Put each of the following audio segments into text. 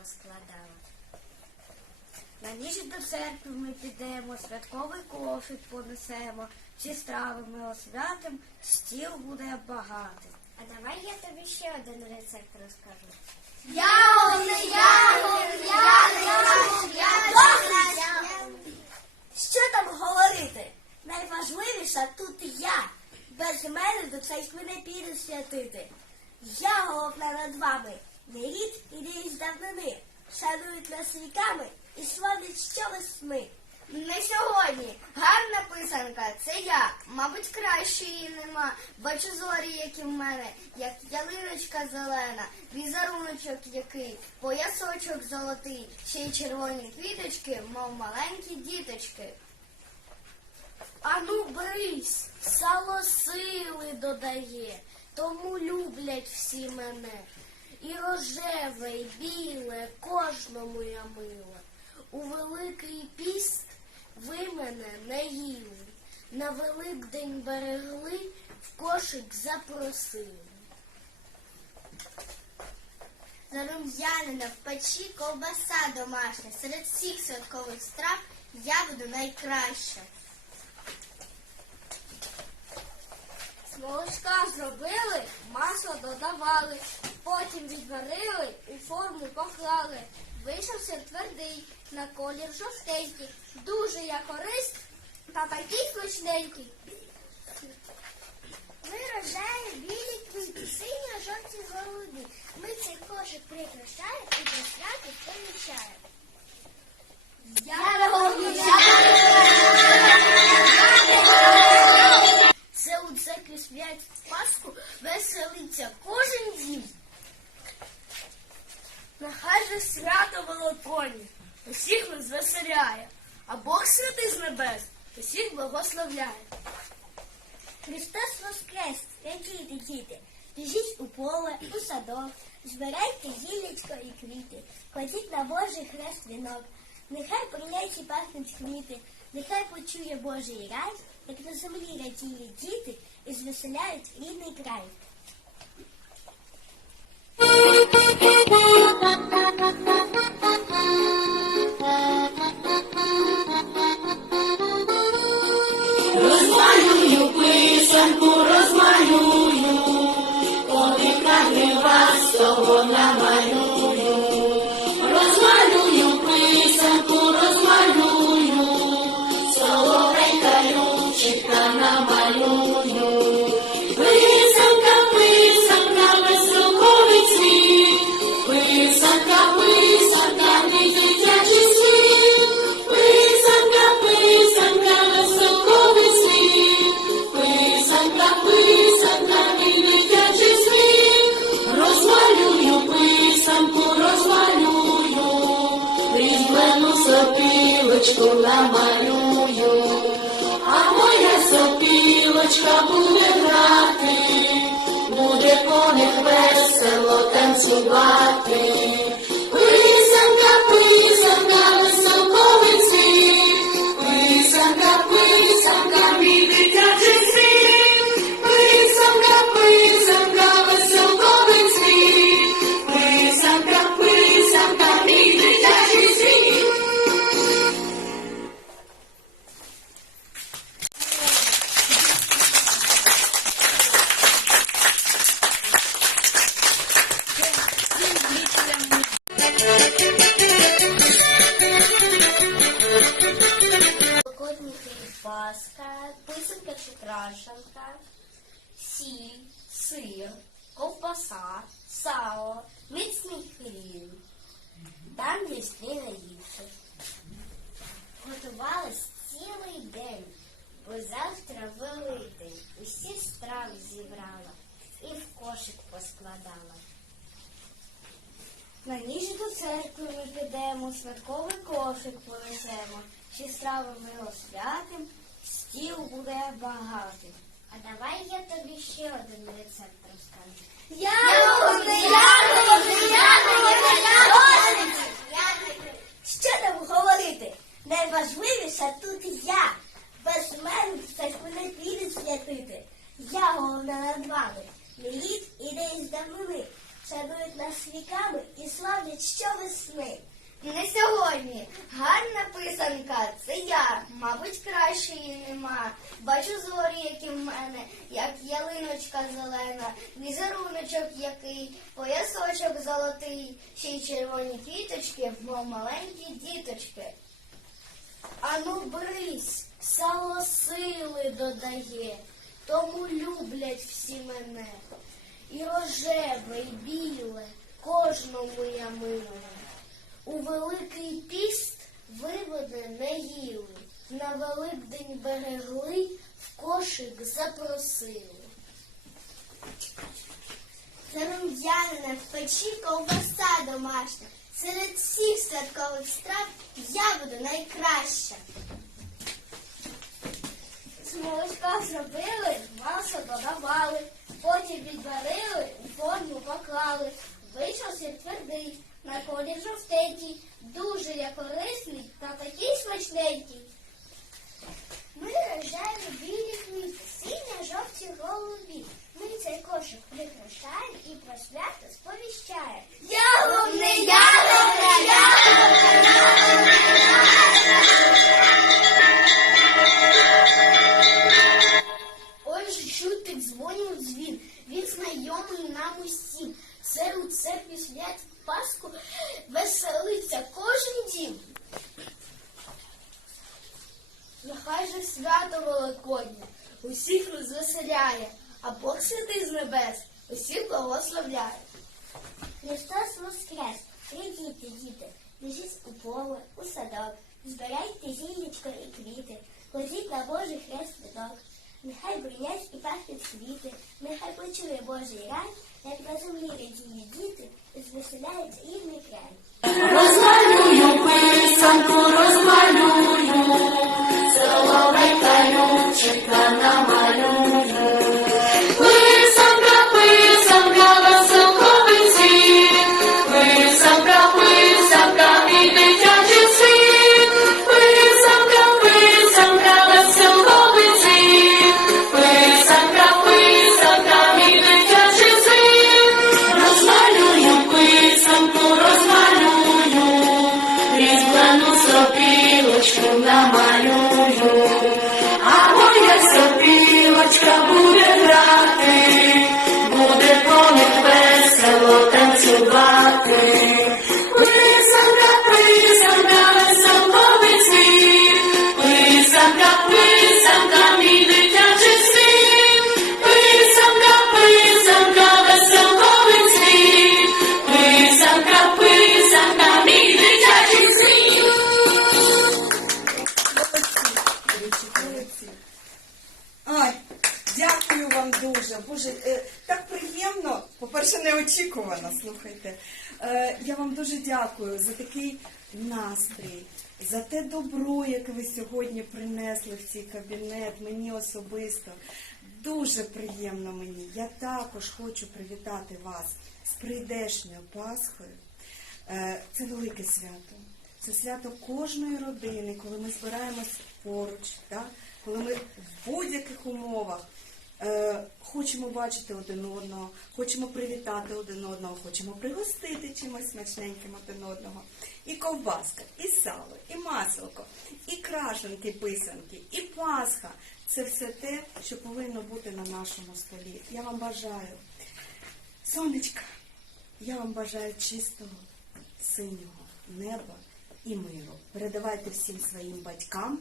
поскладала. На ніч до церкви ми підемо, святковий кошик понесемо, всі страви ми освятим, стіл буде багатий. А давай я тобі ще один рецепт розкажу. Ягоди, ягоди, ягоди, ягоди. Що там говорити? Найважливіша тут я. Без мене до церкви не піде святити. Я головна над вами. Не рід іде із давнини. Шанують нас віками і славлять щовесни. Не сьогодні. Гарна писанка, це я. Мабуть, кращої нема. Бачу зорі, які в мене, як ялиночка зелена, візеруночок який, поясочок золотий, ще й червоні квіточки, мов маленькі діточки. Ану, брись, сало сили додає, тому люблять всі мене. І рожеве, і біле, кожному я мила. У великий піст ви мене не їли. На Великдень берегли, в кошик запросили. Зарум'янина в печі ковбаса домашня. Серед всіх святкових страв я буду найкраща. З молочка зробили, масло додавали, потім відварили, у форму поклали. Вийшов сир твердий, на колір жовтенький, дуже я користь та такий смачненький. Ми рождаємо білі квіти, сині, а жовті голуби. Ми цей кошик прикрашаємо і до свята помічаємо. Це у церкві свять Пасху веселиться кожен дім. Нехай же свято Великоднє усіх нас звеселяє, а Бог святий з небес усіх благословляє. Христос Воскрес, радійте, діти, біжіть у поле, у садок, збирайте гіллячко і квіти, кладіть на Божий хрест вінок, нехай прийняті пахнуть квіти, нехай почує Божий рай, як на землі радіють діти і звеселяють рідний край. Розмалюю писанку, розмалюю, коли крагнива вас того намалюю. Підемо, святковий кошик понесемо, всі страви ми освятим, стіл буде багатий. А давай я тобі ще один рецепт розкажу. Ягоди, ягоди, ягоди. Що там говорити? Найважливіша тут я. Без мене в церкву не піде святити. Я головна над вами. Мій рід іде із давнини. Шанують нас віками і славлять щовесни. Не сьогодні. Гарна писанка, це я. Мабуть, кращої нема. Бачу зорі, які в мене, як ялиночка зелена, візеруночок який, поясочок золотий, ще й червоні квіточки, мов маленькі діточки. Ану брись, сало сили додає, тому люблять всі мене. І рожеве, і біле, кожному я миле. У Великий піст виводи не їли, на Великдень берегли, в кошик запросили. Зарум'янина в печі ковбаса домашня. Серед всіх святкових страв я буду найкраща. З молочка зробили, масо додавали, потім відварили, у форму поклали. Вийшов сир твердий, на колір жовтенький, дуже я корисний та такий смачненький. Ми рожаємо білі квіти, синя жовті голубі. Ми цей кошик прикрашаємо і про свято сповіщаємо. Ягодне, ягодне, на Божий хрест квіток. Нехай бринять і пахнуть квіти, нехай почує Божий рай, як на землі радіє діти, звеселяється їхній край. Розмалюю писанку, розмалюю, соловейка любчика намалюю. Дякую за такий настрій, за те добро, яке ви сьогодні принесли в цей кабінет, мені особисто. Дуже приємно мені. Я також хочу привітати вас з прийдешньою Пасхою. Е, Це велике свято. Це свято кожної родини, коли ми збираємось поруч, коли ми в будь-яких умовах хочемо бачити один одного, хочемо привітати один одного, хочемо пригостити чимось смачненьким один одного. І ковбаска, і сало, і маселко, і крашенки, писанки, і Пасха. Це все те, що повинно бути на нашому столі. Я вам бажаю, сонечка, я вам бажаю чистого, синього неба і миру. Передавайте всім своїм батькам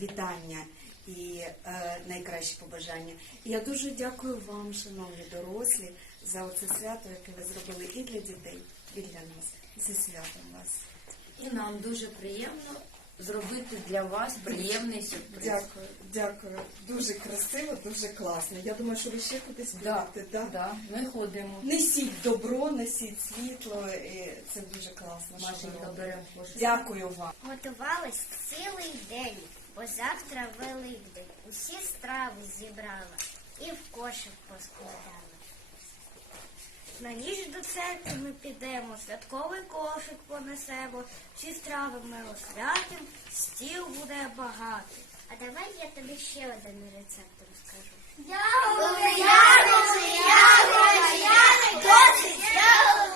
вітання і е, найкращі побажання. І я дуже дякую вам, шановні дорослі, за оце свято, яке ви зробили і для дітей, і для нас. Зі святом вас. І нам дуже приємно зробити для вас приємний сюрприз. Дякую, дякую. Дуже красиво, дуже класно. Я думаю, що ви ще кудись Да, підете. Да? да, ми ходимо. Несіть добро, несіть світло, і це дуже класно. що ви робите. Дякую вам. Готувалась цілий день, бо завтра Великдень. Усі страви зібрала і в кошик поскладала. На ніч до церкви ми підемо, святковий кошик понесемо, всі страви ми освятим, стіл буде багатий. А давай я тобі ще один рецепт розкажу. Ягоди, ягоди, ягоди, ягоди, досить ягоди,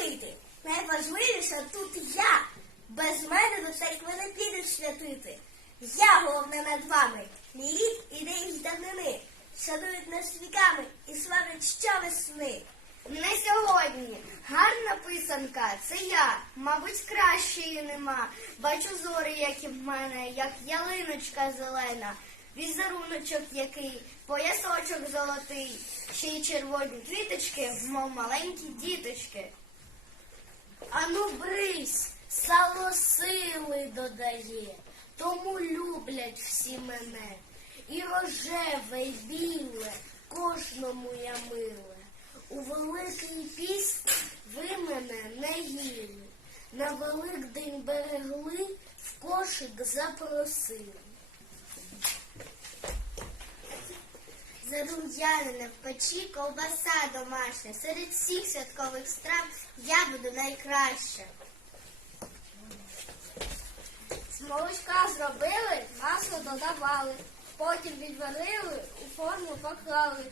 говорити. Найважливіше тут я. Без мене до церкви не святити. Я головна над вами. Мій рід іде із давнини. Шанують нас віками і славлять щовесни. Не сьогодні. Гарна писанка, це я. Мабуть, кращої нема. Бачу зорі, як і в мене, як ялиночка зелена. Візеруночок який, поясочок золотий, ще й червоні квіточки, мов маленькі діточки. Ану брись, сало сили додає, тому люблять всі мене. І рожеве, й біле, кожному я миле. У великий піст ви мене не їли. На Великдень берегли, в кошик запросили. Зарум'янина в печі ковбаса домашня. Серед всіх святкових страв я буду найкраща. Молочка зробили, масло додавали, потім відварили, у форму поклали.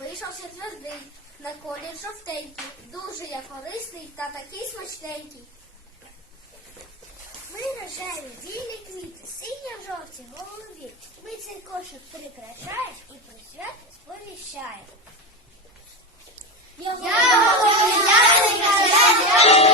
Вийшовся твердий, на колір жовтенький, дуже я корисний та такий смачненький. Ми рожеві, вільні квіти, сині жовті, голубі. Ми цей кошик прикрашаємо і про свят сповіщаємо. Я Ой,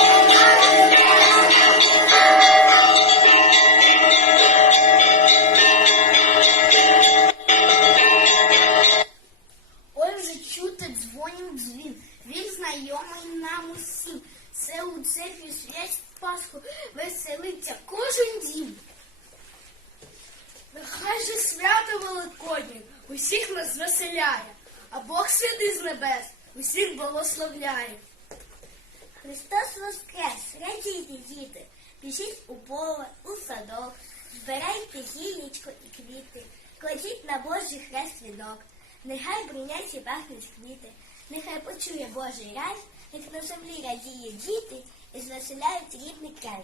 хрест вінок, нехай бринять і пахнуть квіти, нехай почує Божий рай, як на землі радіє діти і звеселяють рідний край.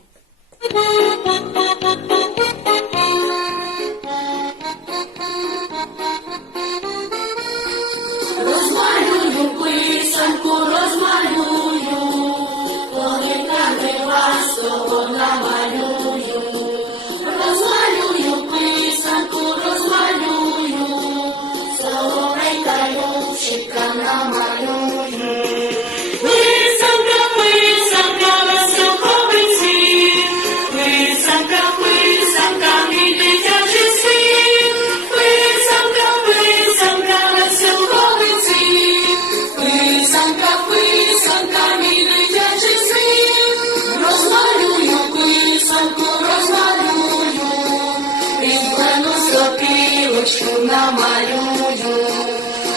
Сопілочку намалюю,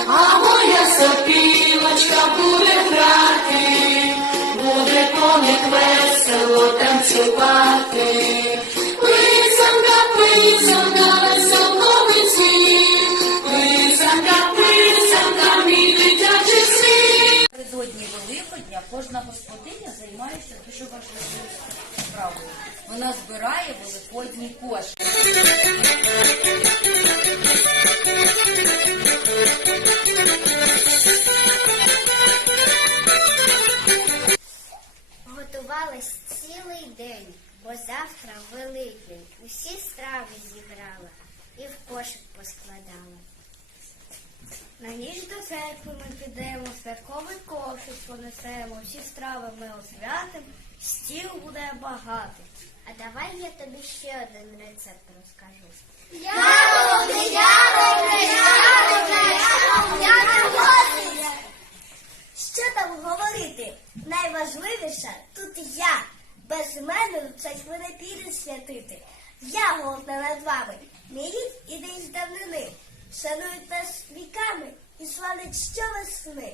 а моя сопілочка буде грати, буде коник весело танцювати. Кожна господиня займається дуже важливою справою. Вона збирає великодні кошти. Готувалась цілий день, бо завтра Великдень. Усі страви зібрала і в кошик поскладала. На ніч до церкви ми підемо, святковий кошик понесемо, всі страви ми освятим, стіл буде багатий. А давай я тобі ще один рецепт розкажу. Ягоди, ягоди, ягоди, Що там говорити? Найважливіше тут я. Без мене до церкви не піде святити. Я головна над вами. Мій рід іде із давнини. Шанують нас віками і славлять щовесни.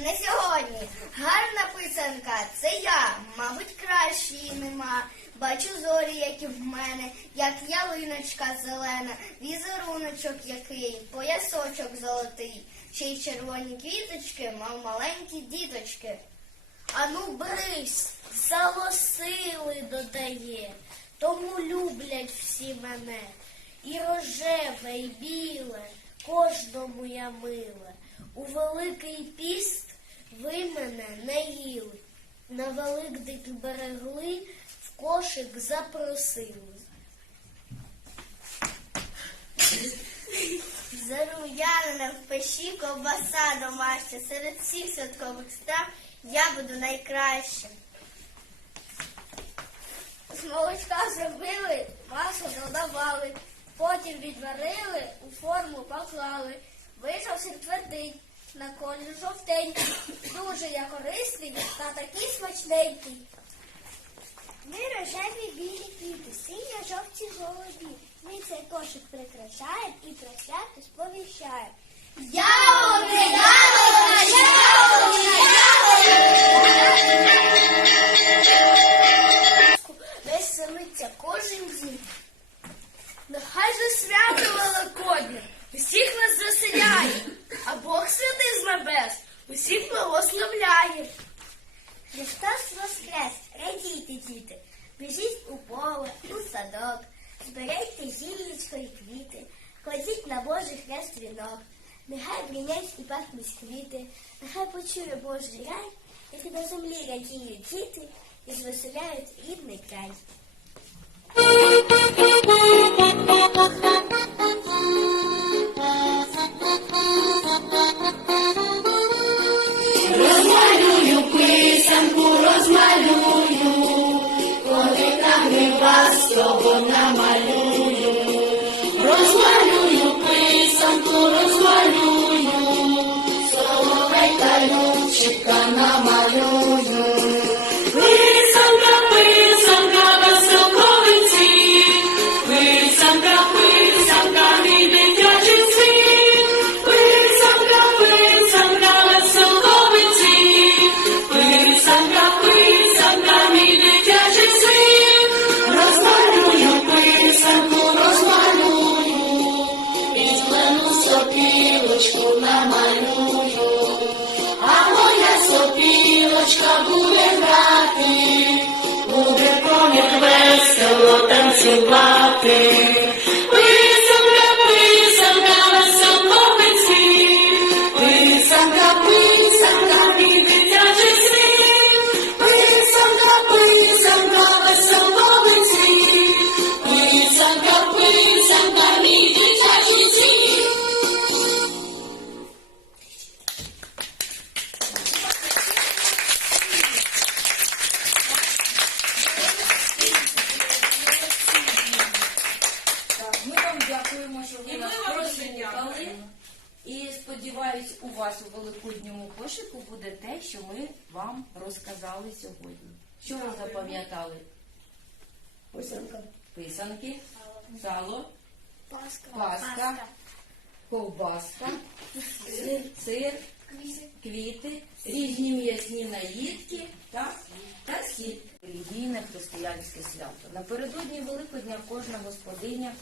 Не сьогодні. Гарна писанка, це я. Мабуть, кращої нема. Бачу зорі, які в мене, як ялиночка зелена, візеруночок який, поясочок золотий, ще й червоні квіточки, мав маленькі діточки. Ану брись, сало сили додає, тому люблять всі мене. І рожеве, і біле, кожному я миле. У великий піст ви мене не їли. На Великдень берегли, в кошик запросили. Заруянина в печі ковбаса домашня. Серед всіх святкових страв я буду найкращим. З молочка зробили, масло додавали, потім відварили, у форму поклали. Вийшов сир твердий, на колір жовтенький, дуже я корисний та такий смачненький. Ми рожеві білі квіти, сині жовті голубі. Ми цей кошик прикрашаємо і про свято сповіщаємо. Ягоди, ягоди, Нехай же свято Великодня усіх нас заселяє, а Бог святий з небес! Усіх благословляє. Христос воскрес, радійте, діти, біжіть у поле, у садок, збирайте зіллячко і квіти, кладіть на Божий хрест вінок, нехай бринять і пахнуть квіти, нехай почує Божий рай, як на землі радіють діти! І звеселяють рідний край. Розмалюю писанку, розмалюю, не вас того намалюю. У великодньому кошику буде те, що ми вам розказали сьогодні. Що ви запам'ятали? Писанки, сало, Паска. паска, ковбаска, сир, квіти, різні м'ясні наїдки. Та, та сіль. Релігійне християнське свято. Напередодні Великодня кожна господиня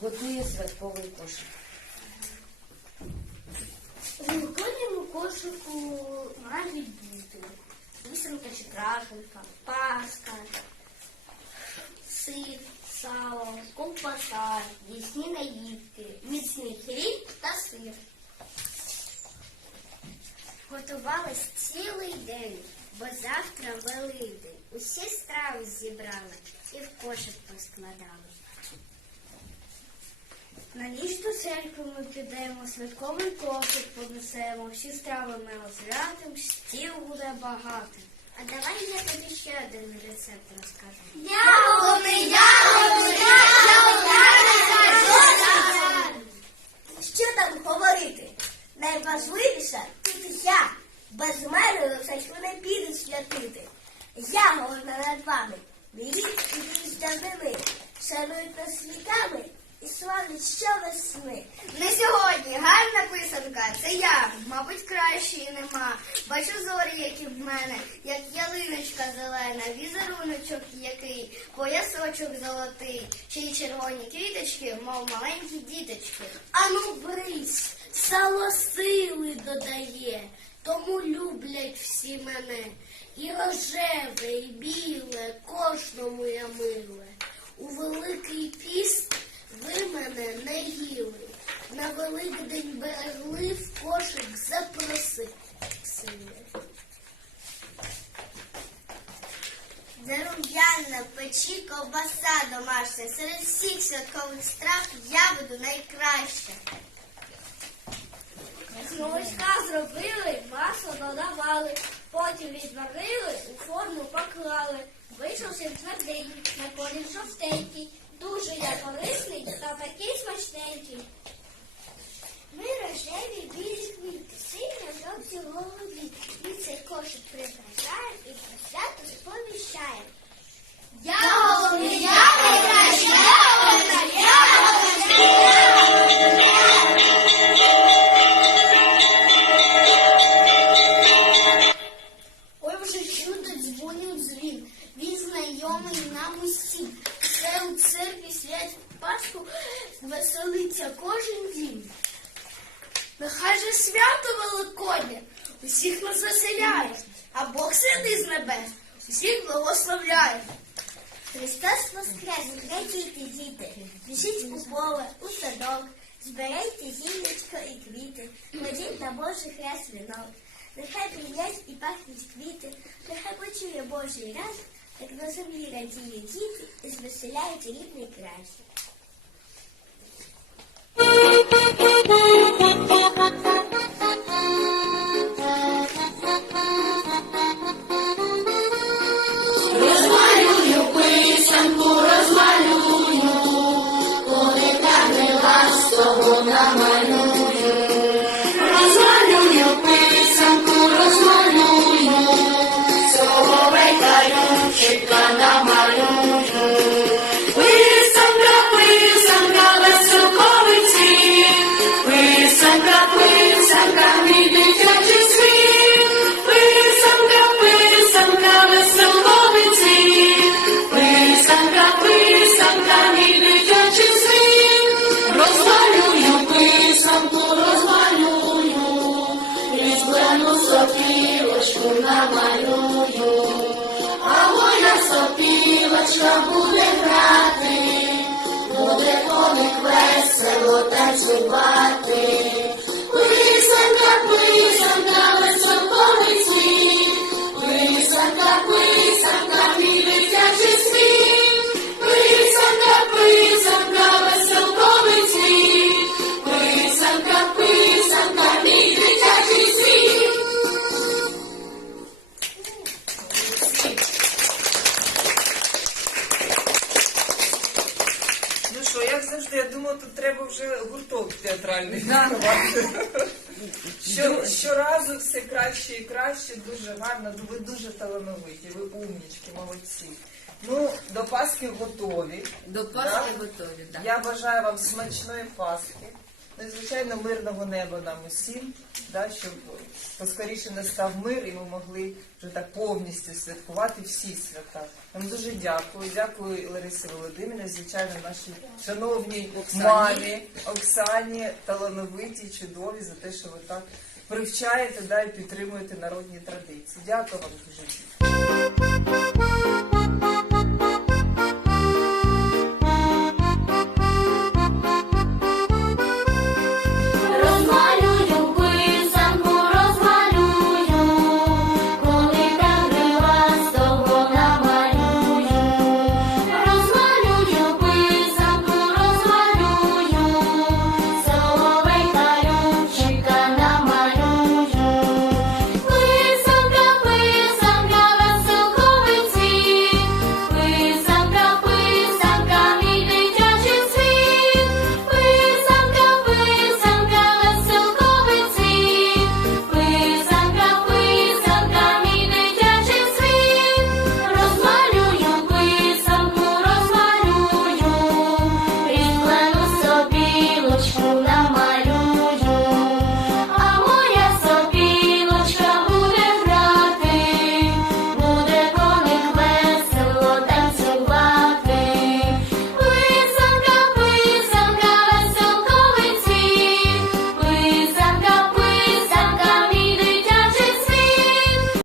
готує святковий кошик. У великодньому кошику мають бути висанка чи крашенка, паска, сир, сало, ковбаса, їсні наїдки, міцний хліб та сир. Готувались цілий день, бо завтра Великдень. Усі страви зібрали і в кошик поскладали. На ніч до церкви ми підемо, святковий кошик понесемо, всі страви ми розв'ятим, стіл буде багатим. А давай я тобі ще один рецепт розкажу. Ягоди, ягоди, Що там говорити? Найважливіше тут я. Без мене все ж не підуть святити. Я над вами. Беріть і з давнини. Шанують нас віками і славлять щовесни. Не сьогодні гарна писанка, це я, мабуть, кращої нема. Бачу зорі, які в мене, як ялиночка зелена, візеруночок який, поясочок золотий, ще й червоні квіточки, мов маленькі діточки. Ану брись, сало сили додає, тому люблять всі мене. І рожеве, і біле, кожному я миле. У великий піст ви мене не їли. На Великдень берегли в кошик запросили. печі ковбаса домашня. Серед всіх святкових страв я буду найкраща. З молочка зробили, масло додавали, потім відварили, у форму поклали. Вийшов сир твердий, на колір жовтенький, дуже я корисний та такий смачненький. Ми рожеві білі квіти, синя жовті голові. І цей кошик прикрашаємо і про свято сповіщаємо. Я головний, я найкраща, я головний, я Ой, Пасху, веселиться кожен дім. Нехай же свято Великоднє усіх нас заселяє, а Бог святий з небес усіх благословляє. Христос воскрес, радійте, діти, біжіть у поле, у садок, збирайте зілечко і квіти, кладіть на Божий хрест вінок. Нехай прийдять і пахнуть квіти, нехай почує Божий раз, так на землі радіють діти і звеселяють рідний край. Розмалюю розмалюю, коли карнива з того сопілочка буде грати, буде коник весело танцювати. Талановиті, ви умнічки, молодці. Ну, до Пасхи готові. До Да? Пасхи готові, так. Я бажаю вам смачної Пасхи. Ну, і, звичайно, мирного неба нам усім, да, щоб поскоріше настав мир і ми могли вже так повністю святкувати всі свята. Вам дуже дякую. Дякую Ларисі Володимирівні, звичайно, нашій шановній Оксані. мамі Оксані, талановитій, чудові за те, що ви так привчаєте да, і підтримуєте народні традиції. Дякую вам дуже.